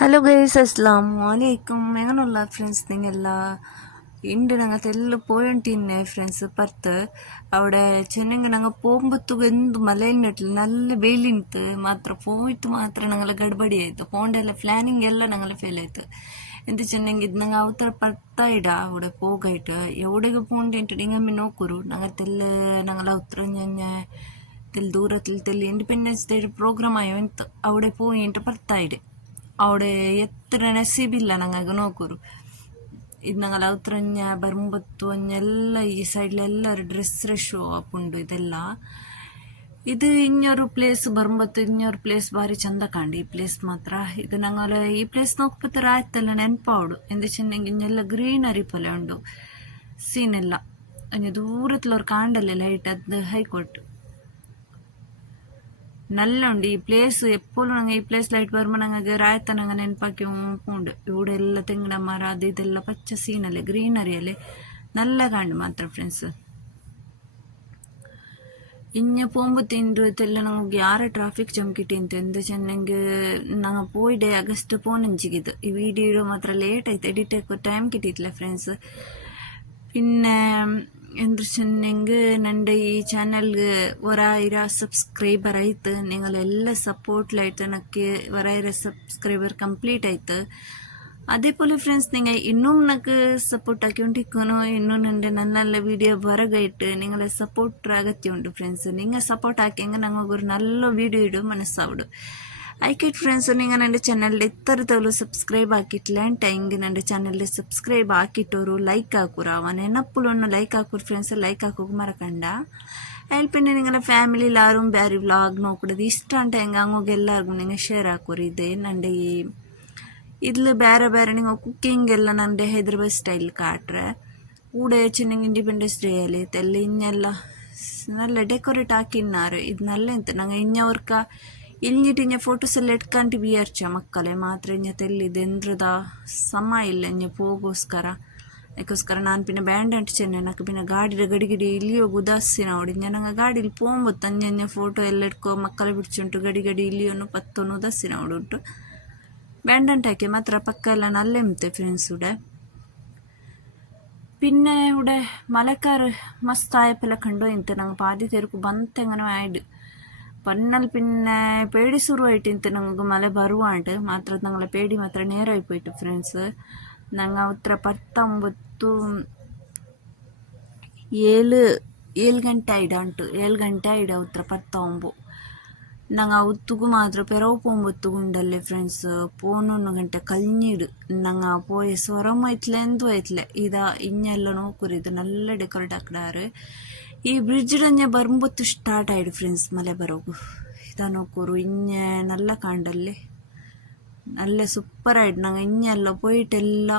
Hello guys, അസ്സലാമു അലൈക്കും. എങ്ങനെയുള്ള ഫ്രണ്ട്സ് നിങ്ങളെല്ലാം ഉണ്ട്? ഞങ്ങൾ തെല്ലാം പോയിട്ടിന്നെ ഫ്രണ്ട്സ് പത്ത് അവിടെ ചെന്നെങ്കിൽ ഞങ്ങൾ പോകുമ്പോഴത്തേക്ക് എന്ത് മലയിലിട്ടില്ല, നല്ല വെയിലിಂತು ಮಾತ್ರ പോയിട്ട് ಮಾತ್ರ ഞങ്ങൾ ಗಡ್ಬಡಿ ಆಯಿತು. പോകേണ്ട ಪ್ಲಾನಿಂಗ್ ಎಲ್ಲ ഞങ്ങൾ ಫೇಲ್ ಆಯಿತು. ಎಂತ ಚೆನ್ನಂಗೆ ಇದು ನಂಗೆ ಅವತರ ಪತ್ತಾಯಿಡ അവിടെ പോകായിട്ട് എവിടേക്ക് പോകേണ്ടിട്ട് നിങ്ങൾ നോക്കൂರು ഞങ്ങൾ തെല്ല ഞങ്ങൾ അവത്ര തെല്ല ദൂരത്തിൽ തെല്ല ഇൻഡിപെൻഡൻസ് ഡേ പ്രോഗ്രാം ആയോ ಎಂತ അവിടെ പോയിട്ട് ಪತ್ತಾಯಿಡೆ അവിടെ എത്ര നസീബില്ല ഞങ്ങൾക്ക് നോക്കൂರು. ಇದು ഞങ്ങൾ ಅವತ್ರഞ്ഞ ಬರುಂಬತ್ತು ಎಲ್ಲ ಈ ಸೈಡ್ಲೆಲ್ಲ ಡ್ರೆಸ್ ಶೋ ಅಪ್ಪುಂಡು ಇದೆಲ್ಲ. ಇದು ಇನ್ನೊರು ಪ್ಲೇಸ್ ಬರುಂಬತ್ತು ಇನ್ನೊರು ಪ್ಲೇಸ್ ಬಾರಿ ಚಂದ ಕಾಂಡು ಈ ಪ್ಲೇಸ್ ಮಾತ್ರ. ಇದು ഞങ്ങൾ ಈ ಪ್ಲೇಸ್ ನೋಕ್ಪತ್ತರ ಆಯ್ತಲ್ಲ ನೆನಪಾವಡು ಎಂದು ಚೆನ್ನಂಗೆ ಇನ್ನೆಲ್ಲ ಗ್ರೀನರಿ ಪೊಲೆ ಉಂಡು ಸೀನ್ ಎಲ್ಲ ದೂರತ್ಲವ್ರು ಕಾಂಡಲ್ಲ ಲೈಟ್ ಅದು ಹೈಕೋರ್ಟ್ നല്ല ഉണ്ട് ഈ പ്ലേസ്. എപ്പോഴും ഞങ്ങൾ ഈ പ്ലേസ് ലൈറ്റ് വരുമ്പോൾ ഞങ്ങൾക്ക് രായത്ത ഞങ്ങൾ നെനപ്പാക്കി ഉണ്ട്. ഇവിടെ ಎಲ್ಲ ತೆಂಗಿನ ಮರ ಅದು ಇದೆಲ್ಲ ಪಚ್ಚ ಸೀನಲ್ಲೇ ಗ್ರೀನರಿಯಲ್ಲೇ നല്ല ಕಾಂಡು ಮಾತ್ರ ಫ್ರೆಂಡ್ಸ್. ഇഞ്ഞ പോകുമ്പോൾ തിൻ്റെ നമുക്ക് ಯಾರ ಟ್ರಾಫಿಕ್ ಜಮ್ಕಿಟ್ಟಿಂತ എന്ത് ചെന്നെങ്കിൽ ഞങ്ങൾ പോയിടെ ಆಗಸ್ಟ್ 15 ഈ വീഡിയോ ഇടുക മാത്ര ലേറ്റ് ആയിട്ട് എഡിറ്റ് ആക്കുക ടൈം കിട്ടിയിട്ടില്ല ഫ്രണ്ട്സ്. പിന്നെ എന്ത് ചെന്നെങ്കിൽ എൻ്റെ ഈ ചാനലിಗೆ 1000 സബ്സ്ക്രൈബർ ಆಯ್ತು. നിങ്ങളെല്ലാം സപ്പോർട്ടിലായിട്ട് എനിക്ക് 1000 സബ്സ്ക്രൈബർ ಕಂಪ್ಲೀಟ್ ಆಯ್ತು. അതേപോലെ ഫ്രണ്ട്സ് നിങ്ങൾ ഇന്നും എനിക്ക് സപ്പോർട്ട് ആക്കിക്കൊണ്ടിരിക്കണോ, ഇന്നും എൻ്റെ നല്ല വീഡിയോ വരകായിട്ട് നിങ്ങളെ സപ്പോർട്ട് അഗത്യമുണ്ട് ഫ്രണ്ട്സ്. നിങ്ങൾ സപ്പോർട്ട് ആക്കിയെങ്കിൽ ഞങ്ങൾക്കൊരു നല്ല വീഡിയോ ഇടും മനസ്സാവിടും. ആയിക്കോട്ടെ ഫ്രണ്ട്സ്, നിങ്ങൾ എൻ്റെ ചാനലിൽ ഇത്തരത്തോളം സബ്സ്ക്രൈബ് ആക്കിയിട്ടില്ല എങ്കിൽ എൻ്റെ ചാനലിൽ സബ്സ്ക്രൈബ് ആക്കിയിട്ടൊരു ലൈക്ക് ആക്കൂറ. അവൻ എന്നെപ്പോഴും ഒന്ന് ലൈക്ക് ആക്കൂർ ഫ്രണ്ട്സ്. ലൈക്ക് ആക്കുക മറക്കണ്ട. അതിൽ പിന്നെ നിങ്ങളുടെ ഫാമിലിയിൽ ആരും ಬೇರೆ വ്ളോഗ് നോക്കുന്നത് ഇഷ്ടമായിട്ട് എങ്കിൽ അങ്ങോട്ട് എല്ലാവർക്കും നിങ്ങൾ ഷെയർ ആക്കൂറി. ഇത് എൻ്റെ ഈ ഇതിൽ ಬೇರೆ നിങ്ങൾ കുക്കിംഗ് ಎಲ್ಲ ನಂಡೆ ಹೈದರಾಬಾದ್ ಸ್ಟೈಲ್ ಕಾಟ್ರೆ കൂടെ ചെന്നെങ്കിൽ ഇൻഡിപെൻഡൻസ് ഡേ അല്ലേ തെല്ല ഇഞ്ഞെല്ല നല്ല ಡೆಕೋರೇಟ್ ಹಾಕಿನ್ನಾರು. ಇದು നല്ല ಎಂತ ನಂಗೆ ಇഞ്ഞവർക്ക ಇಲ್ಲಿಟ್ಟು ಇഞ്ഞ ಫೋಟೋಸ್ ಎಲ್ಲ ಇಟ್ಕಂಡು ವಿಚಾರಿಸ ಮಕ್ಕಳೇ ಮಾತ್ರ ಇഞ്ഞ ತೆಲ್ಲಿದೆ ಎಂದ್ರದ ಸಮ ಇಲ್ಲ ಇഞ്ഞ ಹೋಗೋಸ್ಕರ. ಅದಕ್ಕೋಸ್ಕರ ನಾನು പിന്നെ ಬ್ಯಾಂಡ್ ಚೆನ್ನೆ ನನಗೆ പിന്നെ ಗಾಡಿയുടെ ಗಡಿಗಿಡಿ ಇಲ್ಲಿ ಹೋಗಿ ಉದಾಸೀನ ನೋಡಿ ನಂಗೆ ಗಾಡೀಲಿ പോകുമ്പോൾ തന്നെ ಫೋಟೋ ಎಲ್ಲ ಇಟ್ಕೊ ಮಕ್ಕಳು ಬಿಡ್ಸುಂಟು ಗಡಿ ಇಲ್ಲಿಯನ್ನು ಪತ್ತೊಂದು ಉದಾಸೀನ ಉಂಟು. വേണ്ടണ്ടാക്കി മാത്ര പക്ക എല്ലാം നല്ല എംത്തെ ഫ്രണ്ട്സ്. ഇവിടെ പിന്നെ ഇവിടെ മലക്കാറ് മസ്തായപ്പെല്ലാം കണ്ടോ ಇಂತ ನಂಗೆ ಪಾದಿ ತೆರಕು ಬಂತೆಂಗನೋ ಆಯ್ಡು പന്നൽ പിന്നെ പേടി ശുരുവായിട്ട് ಇಂತ ನಂಗೆ ಮಳೆ ಬರುವಾಂಡು ಮಾತ್ರ ഞങ്ങളെ പേടി ಮಾತ್ರ നേരായി പോയിട്ട് ഫ്രണ്ട്സ്. ഞങ്ങൾ ഉത്തര 7 ಗಂಟೆ ಆಯ್ಡಾಂಟು 7 ಗಂಟೆ ಆಯ್ಡ ಉತ್ತರ 19 ഞങ്ങൾ ഉത്തുക്ക് മാത്രം പിറവ് പോകുമ്പോഴത്തുണ്ടല്ലേ ഫ്രണ്ട്സ് 11 ಗಂಟೆ കഞ്ഞിട് ഞങ്ങൾ പോയ സ്വരം ആയിട്ടില്ല എന്തും ആയിട്ടില്ല. ഇതാ ഇഞ്ഞെല്ലാം നോക്കൂരി ഇത് നല്ല ಡೆಕೋರೇಟ್ ಹಾಕಿಡಾರು. ಈ ಬ್ರಿಡ್ಜ್ ಬರುಂಬತ್ತು ಸ್ಟಾರ್ಟ್ ಆಯ್ಡು ಫ್ರೆಂಡ್ಸ್ ಮಳೆ ಬರೋಗು. ಇದ ನೋಕೂರು ಇഞ്ഞ നല്ല ಕಾಂಡಲ್ಲಿ നല്ല സൂപ്പർ ആയിട്ട് ഞങ്ങൾ ഇഞ്ഞെല്ലാം പോയിട്ടെല്ല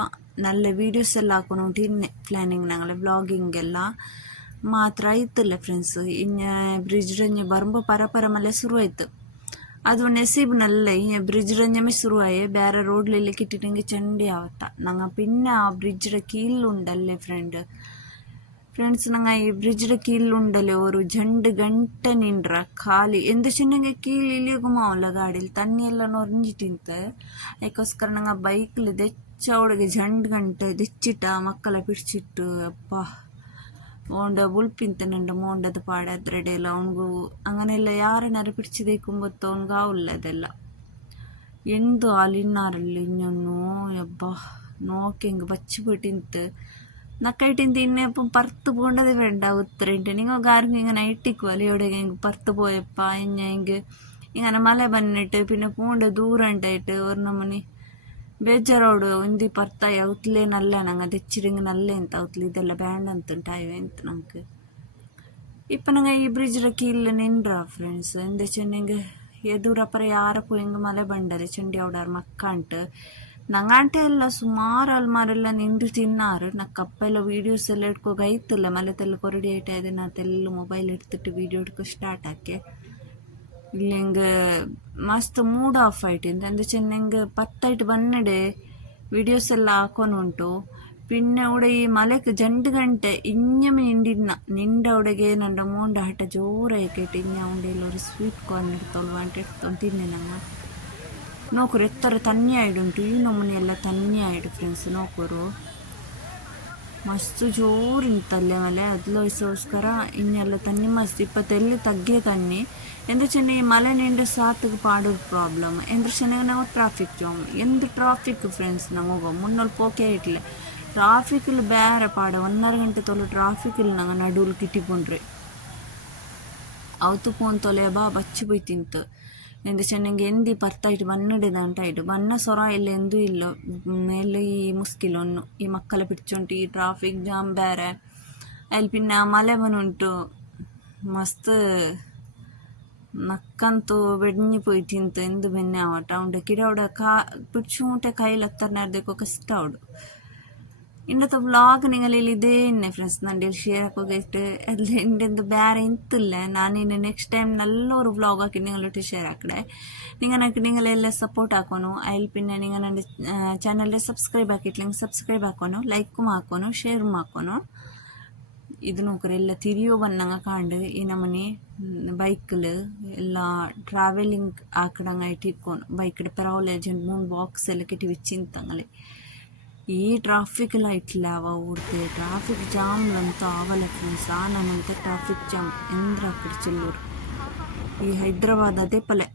നല്ല വീഡിയോസ് എല്ലാം ಹಾಕೊಂಡು ಇನ್ನೆ ಪ್ಲಾನಿಂಗ್ ഞങ്ങളെ വ്ളോഗിംഗ് ಎಲ್ಲ ಮಾತ್ರ ಆಯ್ತಲ್ಲ ಫ್ರೆಂಡ್ಸ್. ಇನ್ನ ಬ್ರಿಡ್ಜ್ ಬರುമ്പോൾ ಪರ ಮಳೆ ಶುರುವಾಯ್ತು. ಅದು ನೆಸೀಬ್ നല്ല ഈ ബ്രിഡ്ജ് രഞ്ജമേ ശുരുവായേ ಬೇರೆ ರೋಡ್ಲೆಲ್ಲ കിട്ടിട്ടെങ്കിൽ ചണ്ടി ആവത്ത. ഞങ്ങൾ പിന്നെ ആ ബ്രിഡ്ജിയുടെ കീഴിലുണ്ടല്ലേ ഫ്രണ്ട്സ് ഞങ്ങൾ ഈ ബ്രിഡ്ജിയുടെ കീഴിലുണ്ടല്ലേ ഒരു 2 ಗಂಟೆ ನಿಂಡ್ರ ಖಾಲಿ എന്ത് ചെന്നെങ്കിൽ കീഴിലേക്ക് മാവല്ല ಗಾಡಿയിൽ തണ്ണിയെല്ലാം നൊറിഞ്ഞിട്ടിಂತ. ಅದಕ್ಕೋಸ್ಕರ ഞങ്ങൾ ബൈക്കിൽ ദെച്ച അവിടേക്ക് 2 ಗಂಟೆ ദെച്ചിട്ട മക്കളെ പിടിച്ചിട്ട് അപ്പാ മോണ്ട ബുൾപ്പിന്തനുണ്ട് മോണ്ടത് പാടദ്രടെയല്ല അവനಗೂ അങ്ങനെയല്ല ಯಾರನ್ನಾರು പിടിച്ച് തേക്കുമ്പോഴത്തോ അവനಗಾവില്ല ಅದೆಲ್ಲ എന്തു അലിന്നാറല്ല ഇഞ്ഞൊന്നു അബ്ബാ നോക്കെങ്കിൽ ബച്ചുപോയിട്ടിಂತ നക്കായിട്ടിಂತ ഇന്നപ്പം പറത്ത് പോകേണ്ടത് വേണ്ട ഉത്തരണ്ട്. നിങ്ങൾക്ക് ആർക്കും ഇങ്ങനെ ഇട്ടിക്കുമല്ലോ എവിടെയെങ്കിൽ പറത്ത് പോയപ്പാ ഇഞ്ഞെങ്കിൽ ഇങ്ങനെ മല ബന്നിട്ട് പിന്നെ പോകേണ്ട ദൂരം ഉണ്ടായിട്ട് ഒരെണ്ണമണി ಬೇಜಾರೋಡು ಒಂದಿ ಬರ್ತಾಯಿ ಅವತ್ಲೇ ನಲ್ಲ ನಂಗೆ ಅದೆಚ್ಚಿರಿಂಗ್ ನಲ್ಲೆ ಅಂತ ಅವತ್ಲಿ ಇದೆಲ್ಲ ಬ್ಯಾಂಡ್ ಅಂತ ಉಂಟಾಯೋ ಅಂತ ನಂಗೆ ഇപ്പം ഞങ്ങൾ ഈ ബ്രിഡ്ജിയുടെ കീഴിൽ നിൻറ ഫ്രണ്ട്സ്. എന്താ വെച്ചിട്ടുണ്ടെങ്കിൽ എതുരപ്പുറം ಯಾರ പോയെങ്കിൽ മല ബണ്ടത് ചെണ്ടി അവിടെ മക്കാണ്ട് ഞങ്ങാട്ടെ ಎಲ್ಲ ಸುಮಾರು ಅಲ್ಮಾರೆಲ್ಲ ನಿಂದು ತಿನ್ನಾರು. ನಕ್ಕಪ್ಪೆಲ್ಲ ವೀಡಿಯೋಸ್ ಎಲ್ಲ ಇಟ್ಕೋಗ ಐತಿಲ್ಲ ಮಲೆತೆಲ್ಲ ಕೊರಡಿ ಆಯ್ತು ಅದನ್ನ ಅದೆಲ್ಲ ಮೊಬೈಲ್ എടുത്തിട്ട് വീഡിയോ എടുക്കുക സ്റ്റാർട്ട് ആക്കി ഇല്ലെങ്കിൽ ಮಸ್ತ್ ಮೂಡ್ ಆಫ್ ಆಯ್ತು. എന്താ വെച്ചിട്ടുണ്ടെങ്കിൽ 10 ಬನ್ನಡೆ ವೀಡಿಯೋಸ್ ಎಲ್ಲ ಹಾಕೊಂಡು പിന്നെ അവിടെ ഈ മലക്ക് 2 ഗಂಟೆ ഇഞ്ഞമേ നിന്റെ അവിടെಗೆ ನನ್ನ മോണ്ട ഹട്ട ജോറായിക്കേട്ട് ഇഞ്ഞ അവിടെ ഒരു സ്വീറ്റ് കോർൺ എടുത്തോളൂ എടുത്തോണ്ട് തിന്നെ ഞങ്ങൾ നോക്കൂ എത്ര തന്നെയായിടുಂಟು ಈ ನಮೂನೆಲ್ಲ ತನ್ನೆಯಾಯಿಡು ಫ್ರೆಂಡ್ಸ್ ನೋಕೋರು ಮಸ್ತ್ ಜೋರಿಂತಲ್ಲೇ ಮಲೆ ಅದಕ್ಕೋಸ್ಕರ ಇನ್ನೆಲ್ಲ ತನ್ನಿ ಮಸ್ತ್ ಇಪ್ಪತ್ತೆಲ್ಲಿ ತಗ್ಗೆ ತನ್ನಿ ಎಂದು ಚೆನ್ನ ಈ ಮಲೆ ನಿಂಡೆ ಸಾತಿಗೆ ಪಾಡೋದು ಪ್ರಾಬ್ಲಮ್ ಎಂದು ಚೆನ್ನ ನಾವು ಟ್ರಾಫಿಕ್ ಜಾಮ್ ಎಂದು ಟ್ರಾಫಿಕ್ ಫ್ರೆಂಡ್ಸ್ ನಮಗ ಮುನ್ನೂರು ಪೋಕೆ ಇಟ್ಲೆ ಟ್ರಾಫಿಕ್ಲು ಬೇರೆ ಪಾಡ 1.5 ಗಂಟೆ ತೊಲೆ ಟ್ರಾಫಿಕ್ಲು ನಂಗೆ ನಡುவில் ಕಿಟ್ಟಿಕೊಂಡ್ರಿ ಅವತ್ತು ಫೋನ್ ತೊಲೆ ಬಾ ಬಚ್ಚಿ പോയി ತಿಂತು ಎಂದು ಚೆನ್ನಾಗಿ ಎಂದಿ ಪರ್ತಾಯಿಟ್ಟು ಬನ್ನಡೆದಂಟಾಯಿಟ್ಟು ಬನ್ನ ಸೊರ ಎಲ್ಲ ಎಂದೂ ಇಲ್ಲ ಮೇಲೆ ಈ ಮುಸ್ಕಿಲೊನ್ನು ಈ ಮಕ್ಕಳ ಪಿಡ್ಚುಂಟು ಈ ಟ್ರಾಫಿಕ್ ಜಾಮ್ ಬೇರೆ ಅಲ್ಲಿ ಪಿನ್ನ ಮಲೆ ಬನುಂಟು ಮಸ್ತ್ ನಕ್ಕಂತೂ ಬೆಡ್ನಿ പോയി ತಿಂತು ಎಂದು ಬೆನ್ನೆ ಆವಟ ಉಂಡೆ ಕಿಡವಡ പിടിച്ചുകൂട്ടെ കയ്യിൽ എത്ര നേരത്തേക്കോ കഷ്ട അവിടെ ഇന്നത്തെ വ്ളോഗ് നിങ്ങളിൽ ഇതേ തന്നെ ഫ്രണ്ട്സ് നൻ്റെ ഷെയർ ആക്കിയിട്ട് അതിൽ എൻ്റെ എന്ത് വേറെ എന്തില്ല നാനിന്ന് നെക്സ്റ്റ് ടൈം നല്ലൊരു വ്ളോഗ് ആക്കി നിങ്ങളോട്ട് ഷെയർ ആക്കണേ നിങ്ങളെല്ലാം സപ്പോർട്ട് ആക്കണോ അതിൽ പിന്നെ നിങ്ങൾ എൻ്റെ ചാനലിൽ സബ്സ്ക്രൈബ് ആക്കിയിട്ടില്ലെങ്കിൽ സബ്സ്ക്രൈബ് ആക്കണോ ലൈക്കും ആക്കണോ ഷെയറും ആക്കണോ ಇದು ನೋಕ್ರೆ ಎಲ್ಲ ತಿರಿಯೋ ಬನ್ನಂಗ ಕಾಂಡು ಈ ನಮ್ಮನೆ ಬೈಕಲ್ಲಿ ಎಲ್ಲ ಟ್ರಾವೆಲಿಂಗ್ ಆಕಡಂಗಾയിട്ട് ಇಕ್ಕೊಂಡು ಬೈಕಡೆ ಪೆರಾವಲ್ ಏಜೆಂಟ್ 3 ಬಾಕ್ಸ್ ಎಲ್ಲ ಕೆಟ್ಟಿ വെച്ചിಂತಂಗಲೆ ಈ ಟ್ರಾಫಿಕ್ ಲೈಟ್ಲ ಅವ ಊರ್ತೆ ಟ್ರಾಫಿಕ್ ಜಾಮ್ಲಂತೂ ಆವಲ್ಲ ಫ್ರೆಂಡ್ಸ್ ನನ್ನಂತೆ ಟ್ರಾಫಿಕ್ ಜಾಮ್ ಎಂದ್ರ ಅಕ್ಕಡೆ ಚೆಲ್ಲೂರು ಈ ಹೈದ್ರಾಬಾದ್ ಅದೇ ಪಲೆ